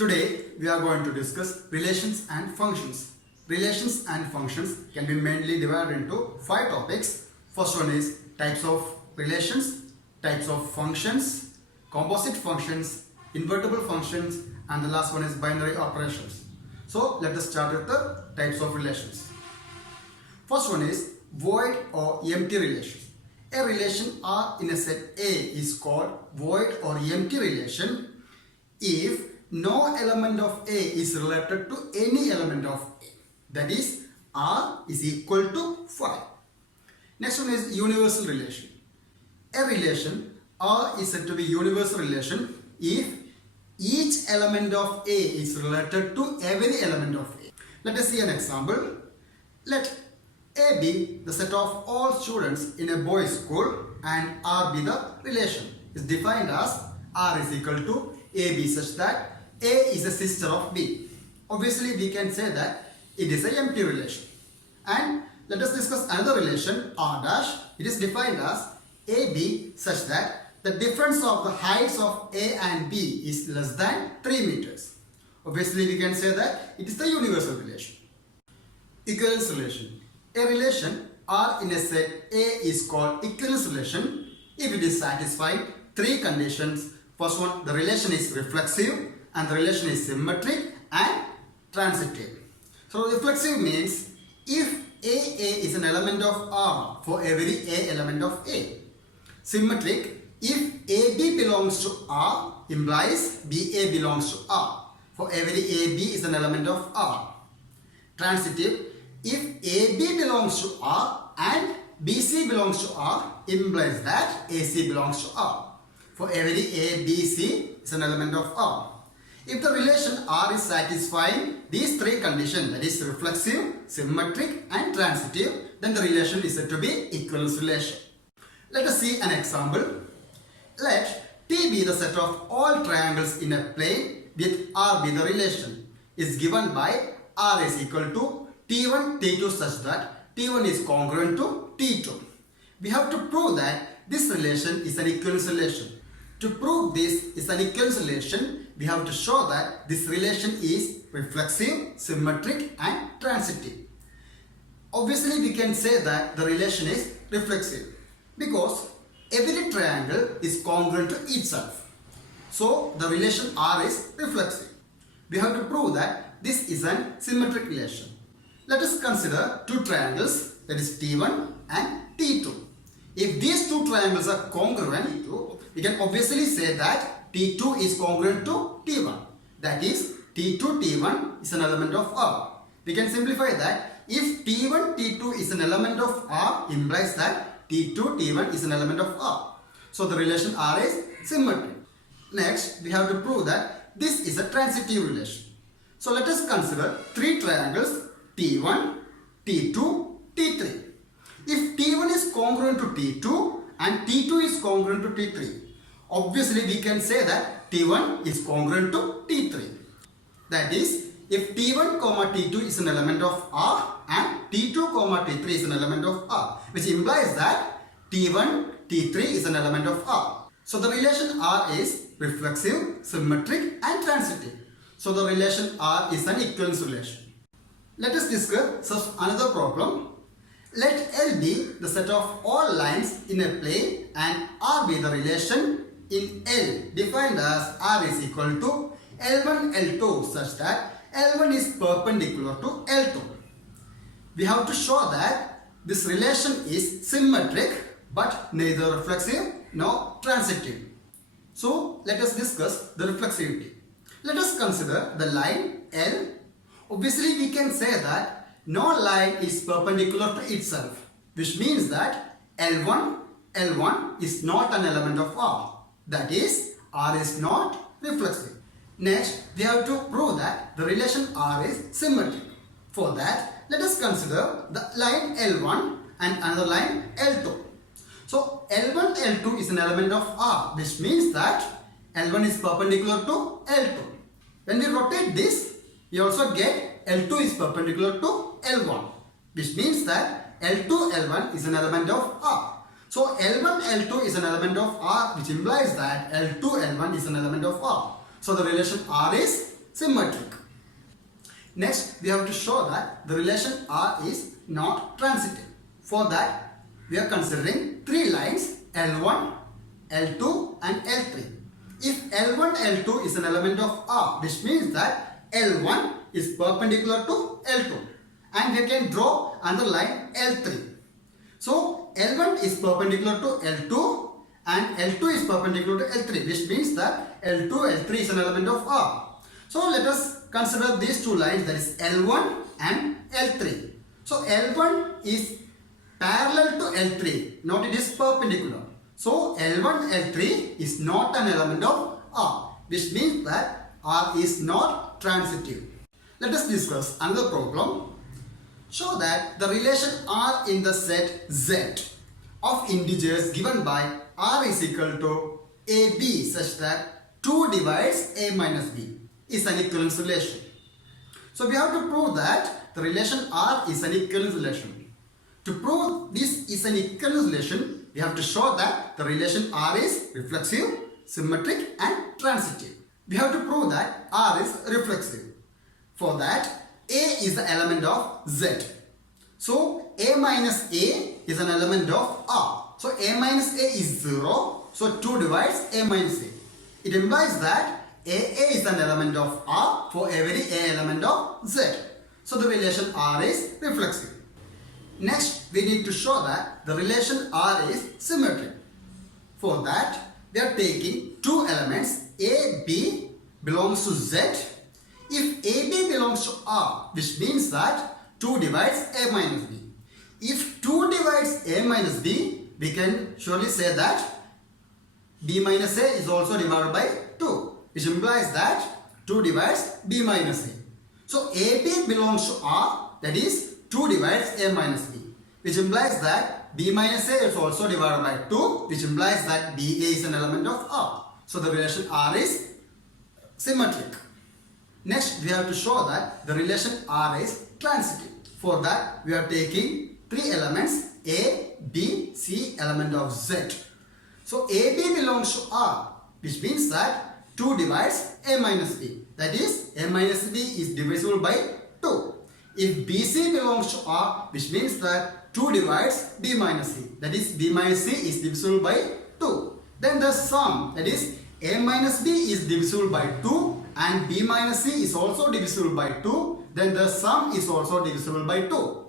Today we are going to discuss relations and functions. Relations and functions can be mainly divided into 5 topics. First one is types of relations, types of functions, composite functions, invertible functions, and the last one is binary operations. So let us start with the types of relations. First one is void or empty relations. A relation R in a set A is called void or empty relation if no element of A is related to any element of A. That is, R is equal to 5. Next one is universal relation. A relation R is said to be universal relation if each element of A is related to every element of A. Let us see an example. Let A be the set of all students in a boys' school and R be the relation. Is defined as R is equal to AB such that A is a sister of B. Obviously, we can say that it is an empty relation. And let us discuss another relation, R dash. It is defined as AB such that the difference of the heights of A and B is less than 3 meters. Obviously, we can say that it is the universal relation. Equivalence relation. A relation R in a set A is called equivalence relation if it is satisfying 3 conditions. First one, the relation is reflexive, and the relation is symmetric and transitive. So reflexive means if AA is an element of R for every A element of A. Symmetric, if AB belongs to R implies BA belongs to R for every AB is an element of R. Transitive, if AB belongs to R and BC belongs to R implies that AC belongs to R. For every A, B, C is an element of R. If the relation R is satisfying these 3 conditions, that is reflexive, symmetric and transitive, then the relation is said to be equivalence relation. Let us see an example. Let T be the set of all triangles in a plane with R be the relation. Is given by R is equal to T1, T2 such that T1 is congruent to T2. We have to prove that this relation is an equivalence relation. To prove this is an equivalence relation, we have to show that this relation is reflexive, symmetric and transitive. Obviously, we can say that the relation is reflexive because every triangle is congruent to itself. So, the relation R is reflexive. We have to prove that this is a symmetric relation. Let us consider 2 triangles, that is T1 and T2. If these 2 triangles are congruent, we can obviously say that T2 is congruent to T1. That is, T2, T1 is an element of R. We can simplify that if T1, T2 is an element of R implies that T2, T1 is an element of R. So the relation R is symmetric. Next, we have to prove that this is a transitive relation. So let us consider 3 triangles T1, T2, T3. If T1 is congruent to T2 and T2 is congruent to T3, obviously we can say that T1 is congruent to T3. That is, if T1, T2 is an element of R and T2, T3 is an element of R, which implies that T1, T3 is an element of R. So the relation R is reflexive, symmetric and transitive. So the relation R is an equivalence relation. Let us discuss another problem. Let L be the set of all lines in a plane and R be the relation in L defined as R is equal to L1, L2 such that L1 is perpendicular to L2. We have to show that this relation is symmetric but neither reflexive nor transitive. So let us discuss the reflexivity. Let us consider the line L. Obviously we can say that no line is perpendicular to itself, which means that L1 is not an element of R. That is, R is not reflexive. Next, we have to prove that the relation R is symmetric. For that, let us consider the line L1 and another line L2. So, L1, L2 is an element of R, which means that L1 is perpendicular to L2. When we rotate this, we also get L2 is perpendicular to L1, which means that L2, L1 is an element of R. So L1, L2 is an element of R, which implies that L2, L1 is an element of R. So the relation R is symmetric. Next, we have to show that the relation R is not transitive. For that, we are considering three lines L1, L2 and L3. If L1, L2 is an element of R, which means that L1 is perpendicular to L2, and we can draw another line L3. So L1 is perpendicular to L2 and L2 is perpendicular to L3, which means that L2, L3 is an element of R. So let us consider these two lines, that is L1 and L3. So L1 is parallel to L3, not it is perpendicular. So L1, L3 is not an element of R, which means that R is not transitive. Let us discuss another problem. Show that the relation R in the set Z of integers given by R is equal to AB such that 2 divides A minus B is an equivalence relation. So we have to prove that the relation R is an equivalence relation. To prove this is an equivalence relation, we have to show that the relation R is reflexive, symmetric and transitive. We have to prove that R is reflexive. For that, A is the element of Z. So A minus A is an element of R. So A minus A is 0. So 2 divides A minus A. It implies that AA is an element of R for every A element of Z. So the relation R is reflexive. Next, we need to show that the relation R is symmetric. For that, we are taking two elements AB belongs to Z. If AB belongs to R, which means that 2 divides A minus B. If 2 divides A minus B, we can surely say that B minus A is also divided by 2, which implies that 2 divides B minus A. So AB belongs to R, that is 2 divides A minus B, which implies that B minus A is also divided by 2, which implies that BA is an element of R. So the relation R is symmetric. Next, we have to show that the relation R is transitive. For that, we are taking three elements A, B, C element of Z. So AB belongs to R, which means that 2 divides A minus B. That is, A minus B is divisible by 2. If BC belongs to R, which means that 2 divides B minus C. That is, B minus C is divisible by 2. Then the sum, that is, A minus B is divisible by 2 and B minus C is also divisible by 2. Then the sum is also divisible by 2.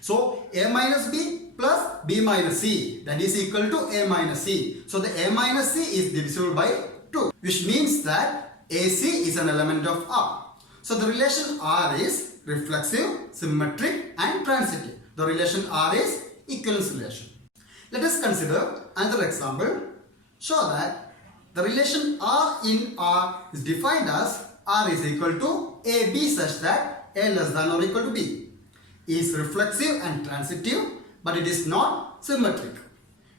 So A minus B plus B minus C, that is equal to A minus C. So the A minus C is divisible by 2, which means that AC is an element of R. So the relation R is reflexive, symmetric and transitive. The relation R is equivalence relation. Let us consider another example. Show that the relation R in R is defined as R is equal to AB such that A less than or equal to B. Is reflexive and transitive, but it is not symmetric.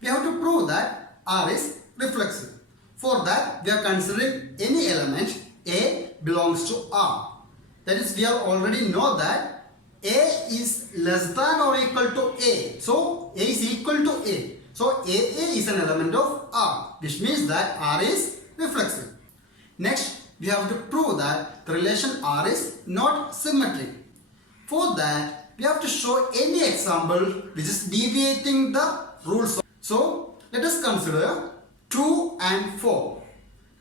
We have to prove that R is reflexive. For that, we are considering any element A belongs to R. That is, we already know that A is less than or equal to A. So A is equal to A. So AA is an element of R, which means that R is reflexive. Next, we have to prove that the relation R is not symmetric. For that, we have to show any example which is deviating the rules. So let us consider 2 and 4.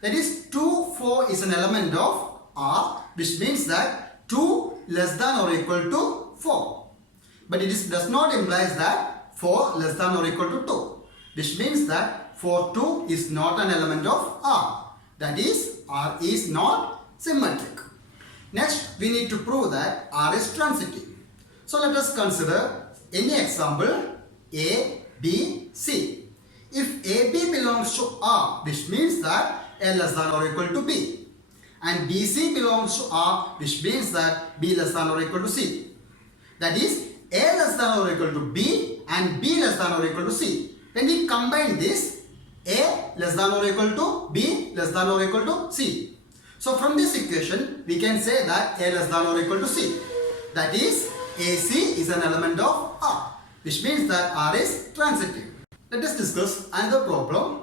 That is, 2, 4 is an element of R, which means that 2 less than or equal to 4. But it does not imply that 4 less than or equal to 2, which means that 4, 2 is not an element of R. That is, R is not symmetric. Next, we need to prove that R is transitive. So let us consider any example A, B, C. If AB belongs to R, which means that A less than or equal to B, and BC belongs to R, which means that B less than or equal to C. That is, A less than or equal to B and B less than or equal to C. When we combine this, A less than or equal to B less than or equal to C. So from this equation, we can say that A less than or equal to C. That is, AC is an element of R, which means that R is transitive. Let us discuss another problem.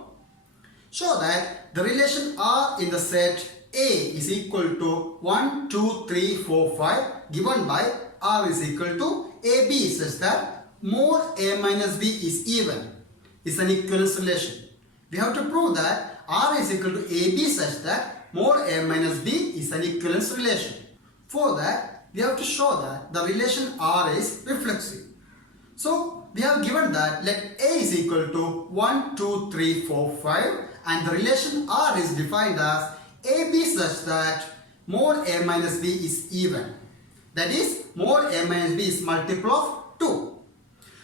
Show that the relation R in the set A is equal to 1, 2, 3, 4, 5 given by R is equal to AB such that mod A minus B is even is an equivalence relation. We have to prove that R is equal to AB such that mod A minus B is an equivalence relation. For that, we have to show that the relation R is reflexive. So, we have given that let A is equal to 1, 2, 3, 4, 5 and the relation R is defined as AB such that mod A minus B is even. That is, mod A minus B is multiple of 2.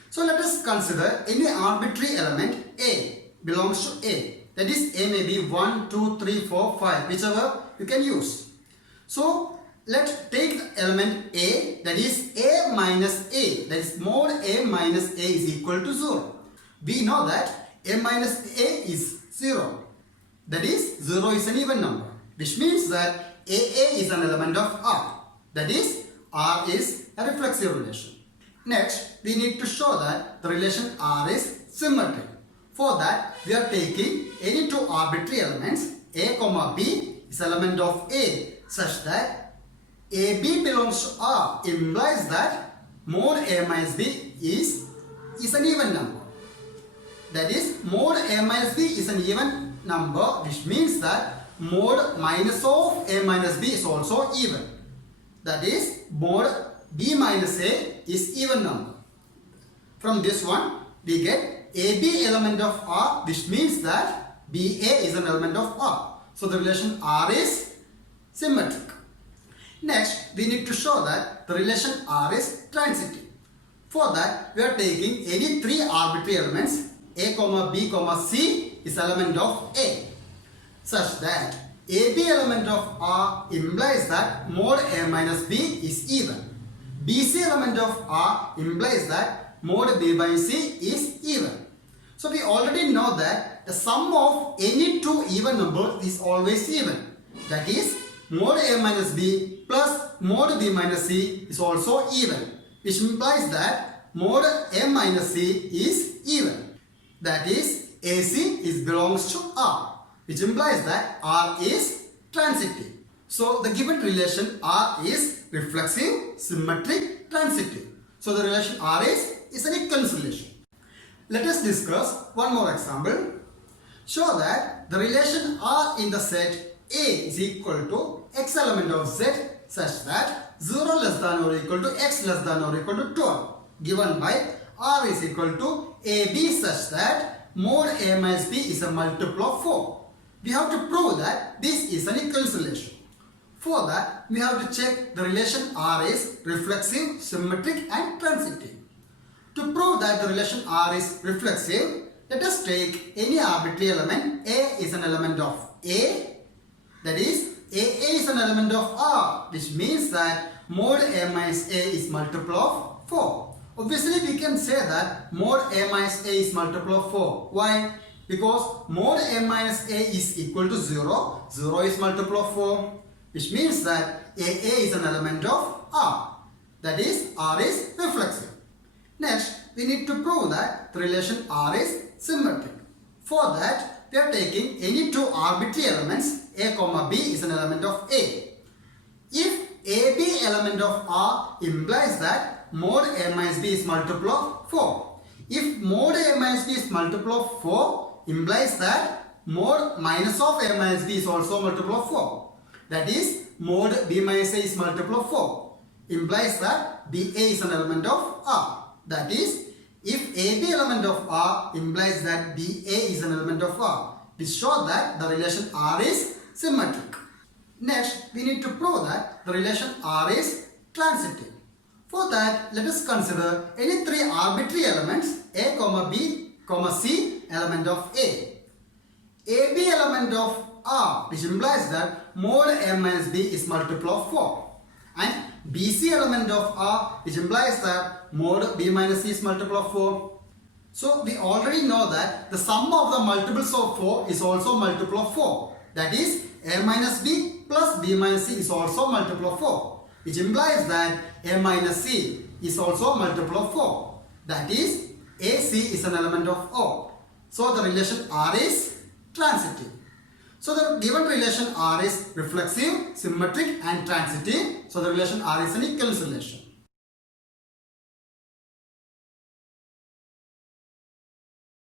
So, let us consider any arbitrary element A belongs to A. That is, A may be 1, 2, 3, 4, 5, whichever you can use. So, let's take the element A, that is A minus A, that is mod A minus A is equal to 0. We know that A minus A is 0. That is, 0 is an even number, which means that AA is an element of R. That is, R is a reflexive relation. Next, we need to show that the relation R is symmetric. For that, we are taking any two arbitrary elements A, B is element of A such that AB belongs to R implies that mod A minus B is an even number. That is, mod A minus B is an even number, which means that mod minus of A minus B is also even. That is, mod B minus A is even number. From this one, we get AB element of R, which means that BA is an element of R. So the relation R is symmetric. Next, we need to show that the relation R is transitive. For that, we are taking any three arbitrary elements A, B, C is element of A, such that AB element of R implies that mod A minus B is even. BC element of R implies that mod B by C is even. So we already know that the sum of any two even numbers is always even. That is, mod A minus B plus mod B minus C is also even, which implies that mod A minus C is even. That is, AC belongs to R, which implies that R is transitive. So the given relation R is reflexive, symmetric, transitive. So the relation R is an equivalence relation. Let us discuss one more example. Show that the relation R in the set A is equal to x element of Z such that 0 less than or equal to x less than or equal to 12 given by R is equal to AB such that mod A minus B is a multiple of 4. We have to prove that this is an equivalence relation. For that, we have to check the relation R is reflexive, symmetric and transitive. To prove that the relation R is reflexive, let us take any arbitrary element. A is an element of A, that is, AA is an element of R, which means that mod A minus A is multiple of 4. Obviously, we can say that mod A minus A is multiple of 4. Why? Because mod A minus A is equal to 0. 0 is multiple of 4, which means that AA is an element of R. That is, R is reflexive. Next, we need to prove that the relation R is symmetric. For that, we are taking any two arbitrary elements. A, B is an element of A. If AB element of R implies that mod A minus B is multiple of 4. If mod A minus B is multiple of 4 implies that mod minus of A minus B is also multiple of 4. That is, mod B minus A is multiple of 4 implies that BA is an element of R. That is, if AB element of R implies that BA is an element of R, we show that the relation R is symmetric. Next, we need to prove that the relation R is transitive. For that, let us consider any three arbitrary elements A, B, C element of A. AB element of R, which implies that mod A minus B is multiple of 4. And BC element of R, which implies that mod B minus C is multiple of 4. So we already know that the sum of the multiples of 4 is also multiple of 4. That is, A minus B plus B minus C is also multiple of 4. Which implies that A minus C is also multiple of 4. That is, AC is an element of O. So the relation R is transitive. So the given relation R is reflexive, symmetric and transitive. So the relation R is an equivalence relation.